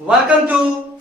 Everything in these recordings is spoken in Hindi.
Welcome to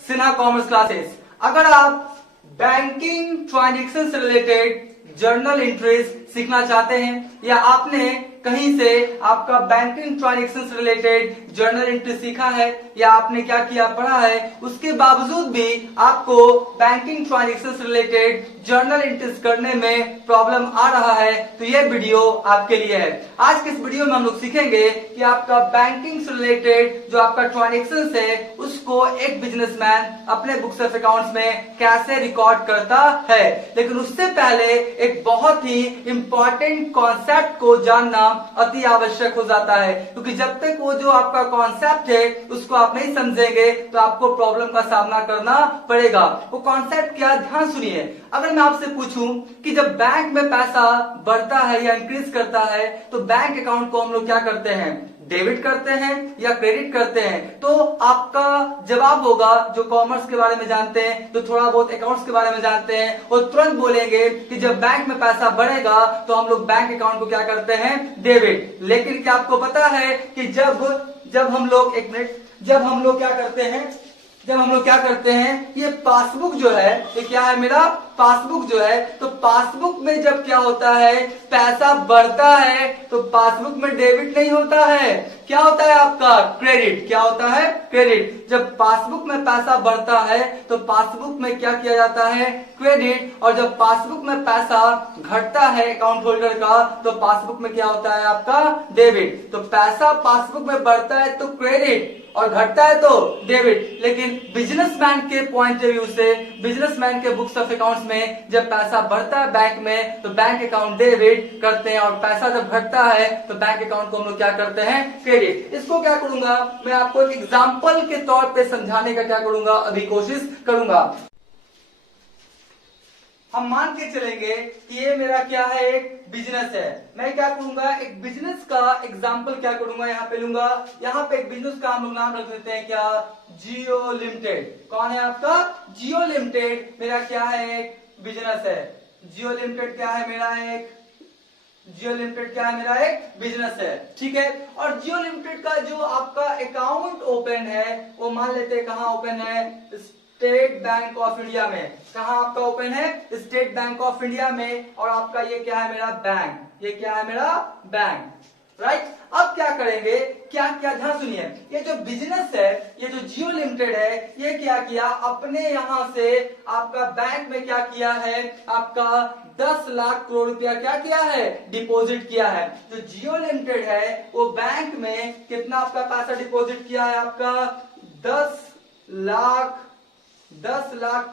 Sinha commerce classes. अगर आप बैंकिंग ट्रांजेक्शन से रिलेटेड जर्नल एंट्रीज सीखना चाहते हैं या आपने कहीं से आपका बैंकिंग ट्रांजेक्शन से रिलेटेड जर्नल एंट्री सीखा है या आपने क्या किया पढ़ा है, उसके बावजूद भी आपको बैंकिंग ट्रांजेक्शन से रिलेटेड जर्नल एंट्रीज करने में प्रॉब्लम आ रहा है, तो ये वीडियो आपके लिए है। आज के इस वीडियो में हम लोग सीखेंगे कि आपका बैंकिंग से रिलेटेड जो आपका ट्रांजेक्शन है उसको एक बिजनेसमैन अपने बुक्स ऑफ अकाउंट्स में कैसे रिकॉर्ड करता है। लेकिन उससे पहले एक बहुत ही इंपॉर्टेंट कॉन्सेप्ट को जानना अति आवश्यक हो जाता है, क्योंकि जब तक वो जो आपका कॉन्सेप्ट है उसको आप नहीं समझेंगे तो आपको प्रॉब्लम का सामना करना पड़ेगा। वो कॉन्सेप्ट क्या, ध्यान सुनिए। अगर मैं आपसे पूछूं कि जब बैंक में पैसा बढ़ता है या इंक्रीज करता है तो बैंक अकाउंट को हम लोग क्या करते हैं, डेबिट करते हैं या क्रेडिट करते हैं, तो आपका जवाब होगा, जो कॉमर्स के बारे में जानते हैं, जो थोड़ा बहुत अकाउंट्स के बारे में जानते हैं, वो तुरंत बोलेंगे कि जब बैंक में पैसा बढ़ेगा तो हम लोग बैंक अकाउंट को क्या करते हैं, डेबिट। लेकिन क्या आपको पता है कि जब हम लोग जब हम लोग क्या करते हैं, ये पासबुक जो है, ये क्या है, मेरा पासबुक जो है, तो पासबुक में जब क्या होता है, पैसा बढ़ता है तो पासबुक में डेबिट नहीं होता है, क्या होता है आपका क्रेडिट। क्या होता है, क्रेडिट। जब पासबुक में पैसा बढ़ता है तो पासबुक में क्या किया जाता है, क्रेडिट। और जब पासबुक में पैसा घटता है अकाउंट होल्डर का तो पासबुक में क्या होता है आपका, डेबिट। तो पैसा पासबुक में बढ़ता है तो क्रेडिट और घटता है तो डेबिट। लेकिन बिजनेसमैन के पॉइंट ऑफ व्यू से, बिजनेसमैन के बुक्स ऑफ अकाउंट्स में जब पैसा बढ़ता है बैंक में तो बैंक अकाउंट डेबिट करते हैं, और पैसा जब घटता है तो बैंक अकाउंट को हम लोग क्या करते हैं, क्रेडिट। इसको क्या करूंगा मैं, आपको एक एग्जांपल के तौर पे समझाने का क्या करूंगा, अभी कोशिश करूंगा। हम मान के चलेंगे कि ये मेरा क्या है, एक बिजनेस है। मैं क्या करूंगा, एक बिजनेस का एग्जांपल क्या करूंगा, यहाँ पे लूंगा। यहाँ पे एक बिजनेस का हम लोग नाम रख देते हैं क्या, जियो लिमिटेड। कौन है आपका, जियो लिमिटेड मेरा क्या है, एक बिजनेस है। जियो लिमिटेड क्या है मेरा, जियो लिमिटेड क्या है मेरा, एक बिजनेस है, ठीक है। और जियो लिमिटेड का जो आपका अकाउंट ओपन है वो मान लेते हैं कहाँ ओपन है, स्टेट बैंक ऑफ इंडिया में। कहाँ आपका ओपन है, स्टेट बैंक ऑफ इंडिया में। और आपका ये क्या है मेरा बैंक, ये क्या है मेरा बैंक, राइट। अब क्या करेंगे, क्या क्या, ध्यान सुनिए। ये जो बिजनेस है, ये जो जियो लिमिटेड है, ये क्या किया, अपने यहां से आपका बैंक में क्या किया है, आपका 10 लाख करोड़ रुपया क्या किया है, डिपॉजिट किया है। जो जियो लिमिटेड है वो बैंक में कितना आपका पैसा डिपॉजिट किया है, आपका 10 लाख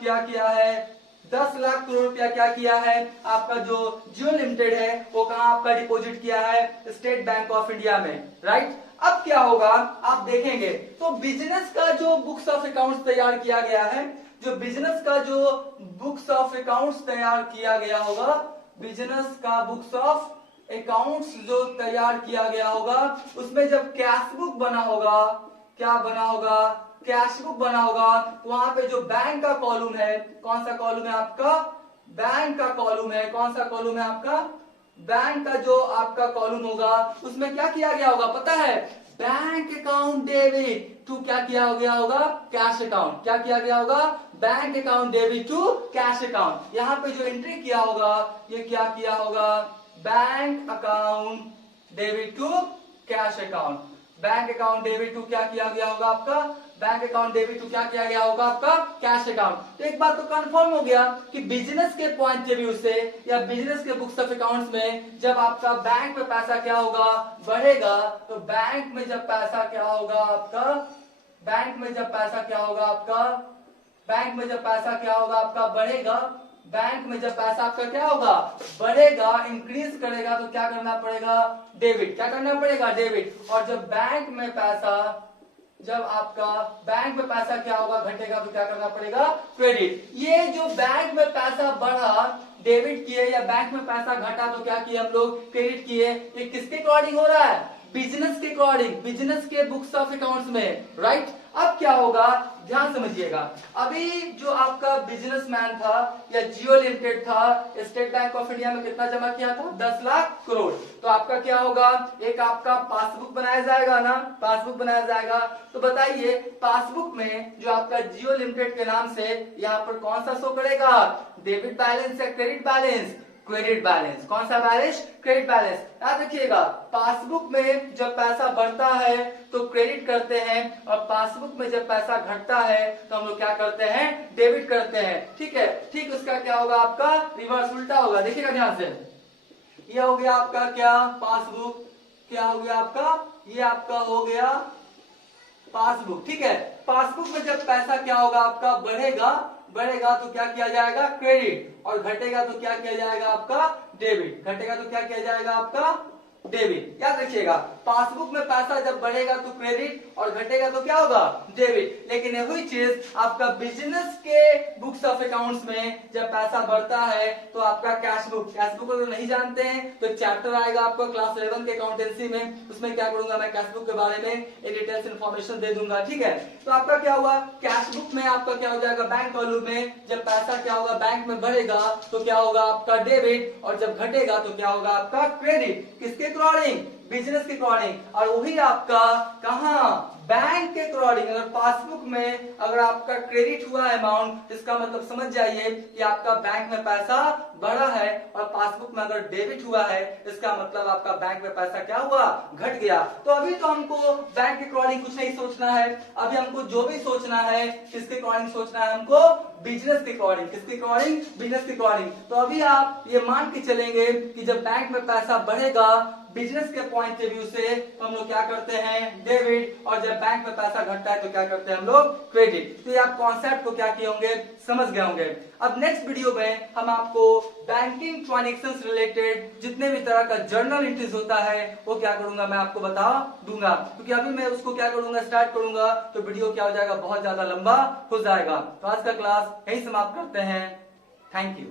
क्या किया है, 10 लाख करोड़ रुपया क्या किया है, आपका जो जियो लिमिटेड है वो कहां आपका डिपॉजिट किया है, स्टेट बैंक ऑफ इंडिया में, राइट। अब क्या होगा आप देखेंगे, तो बिजनेस का जो बुक्स ऑफ अकाउंट्स तैयार किया गया है, जो बिजनेस का जो बुक्स ऑफ अकाउंट्स तैयार किया गया होगा, बिजनेस का बुक्स ऑफ अकाउंट्स जो तैयार किया गया होगा, उसमें जब कैश बुक बना होगा, क्या बना होगा, कैश बुक बना होगा, तो वहां पे जो बैंक का कॉलम है, कौन सा कॉलम है आपका, बैंक का कॉलम है। कौन सा कॉलम है आपका, बैंक का जो आपका कॉलम होगा, उसमें क्या किया गया होगा पता है, बैंक अकाउंट डेबिट टू क्या किया गया होगा, कैश अकाउंट। क्या किया गया होगा, bank account debit to cash account. यहाँ पे जो एंट्री किया होगा ये क्या किया होगा, bank account debit to cash account. Bank account debit to क्या किया गया होगा आपका, बैंक अकाउंट डेबिट टू क्या किया गया होगा आपका, कैश अकाउंट। तो एक बात तो कंफर्म हो गया कि बिजनेस के पॉइंट ऑफ व्यू से या बिजनेस के बुक्स ऑफ अकाउंट्स में जब आपका बैंक में पैसा क्या होगा, बढ़ेगा, तो बैंक में जब पैसा क्या होगा आपका, बैंक में जब पैसा क्या होगा आपका, बैंक में जब पैसा क्या होगा आपका बढ़ेगा, बैंक में जब पैसा आपका क्या होगा, बढ़ेगा, इंक्रीज करेगा, तो क्या करना पड़ेगा, डेबिट। क्या करना पड़ेगा, डेबिट। और जब बैंक में पैसा, जब आपका बैंक में पैसा क्या होगा, घटेगा, तो क्या करना पड़ेगा, क्रेडिट। ये जो बैंक में पैसा बढ़ा डेबिट किए, या बैंक में पैसा घटा तो क्या किए हम लोग, क्रेडिट किए। ये किसके अकॉर्डिंग हो रहा है, बिजनेस के अकॉर्डिंग, बिजनेस के बुक्स ऑफ अकाउंट्स में, राइट। अब क्या होगा, ध्यान समझिएगा। अभी जो आपका बिजनेसमैन था या जियो लिमिटेड था, स्टेट बैंक ऑफ इंडिया में कितना जमा किया था, 10 लाख करोड़। तो आपका क्या होगा, एक आपका पासबुक बनाया जाएगा ना, पासबुक बनाया जाएगा। तो बताइए पासबुक में जो आपका जियो लिमिटेड के नाम से यहाँ पर कौन सा शो करेगा, डेबिट बैलेंस या क्रेडिट बैलेंस, क्रेडिट बैलेंस। कौन सा बैलेंस, क्रेडिट बैलेंस। याद रखिएगा पासबुक में जब पैसा बढ़ता है तो क्रेडिट करते हैं, और पासबुक में जब पैसा घटता है तो हम लोग क्या करते हैं, डेबिट करते हैं। ठीक है, ठीक उसका क्या होगा, आपका रिवर्स, उल्टा होगा। देखिएगा ध्यान से, ये हो गया आपका क्या, पासबुक, क्या हो गया आपका, ये आपका हो गया पासबुक। ठीक है, पासबुक में जब पैसा क्या होगा आपका, बढ़ेगा, बढ़ेगा तो क्या किया जाएगा, क्रेडिट, और घटेगा तो क्या किया जाएगा आपका, डेबिट। घटेगा तो क्या किया जाएगा आपका, डेबिट। याद रखिएगा पासबुक में पैसा जब बढ़ेगा तो क्रेडिट और घटेगा तो क्या होगा, डेबिट। लेकिन वही चीज आपका बिजनेस के बुक्स ऑफ अकाउंट्स में जब पैसा बढ़ता है तो आपका कैश बुक, कैश बुक अगर नहीं जानते हैं तो एक चैप्टर आएगा आपका क्लास 11 के अकाउंटेंसी में, उसमें क्या करूंगा मैं, कैश बुक के बारे में एक डिटेल्स इन्फॉर्मेशन दे दूंगा। ठीक है, तो आपका क्या हुआ, कैश बुक में आपका क्या हो जाएगा, बैंक वॉल्यूम में जब पैसा क्या होगा, बैंक में बढ़ेगा तो क्या होगा आपका डेबिट, और जब घटेगा तो क्या होगा आपका क्रेडिट। किसके अकॉर्डिंग, बिजनेस के अकॉर्डिंग। और वही आपका कहां, बैंक के अकॉर्डिंग। अगर पासबुक में अगर आपका क्रेडिट हुआ अमाउंट, इसका मतलब समझ जाइए कि आपका बैंक में पैसा बढ़ा है, और पासबुक में अगर डेबिट हुआ है इसका मतलब आपका बैंक में पैसा क्या हुआ, घट गया। तो अभी तो हमको बैंक के अकॉर्डिंग कुछ नहीं सोचना है, अभी हमको जो भी सोचना है किसके अकॉर्डिंग सोचना है, हमको बिजनेस के अकॉर्डिंग। किसके अकॉर्डिंग, बिजनेस के अकॉर्डिंग। तो अभी आप ये मान के चलेंगे कि जब बैंक में पैसा बढ़ेगा बिजनेस के पॉइंट ऑफ व्यू से तो हम लोग क्या करते हैं, डेबिट, और जब बैंक में पैसा घटता है तो क्या करते हैं हम लोग, क्रेडिट। तो ये आप कॉन्सेप्ट को क्या किए होंगे, समझ गए होंगे। अब नेक्स्ट वीडियो में हम आपको बैंकिंग ट्रांजैक्शंस रिलेटेड जितने भी तरह का जर्नल एंट्रीज होता है वो क्या करूंगा, मैं आपको बता दूंगा। क्योंकि अभी मैं उसको क्या करूंगा, स्टार्ट करूंगा तो वीडियो क्या हो जाएगा, बहुत ज्यादा लंबा हो जाएगा। तो आज का क्लास यही समाप्त करते हैं। Thank you.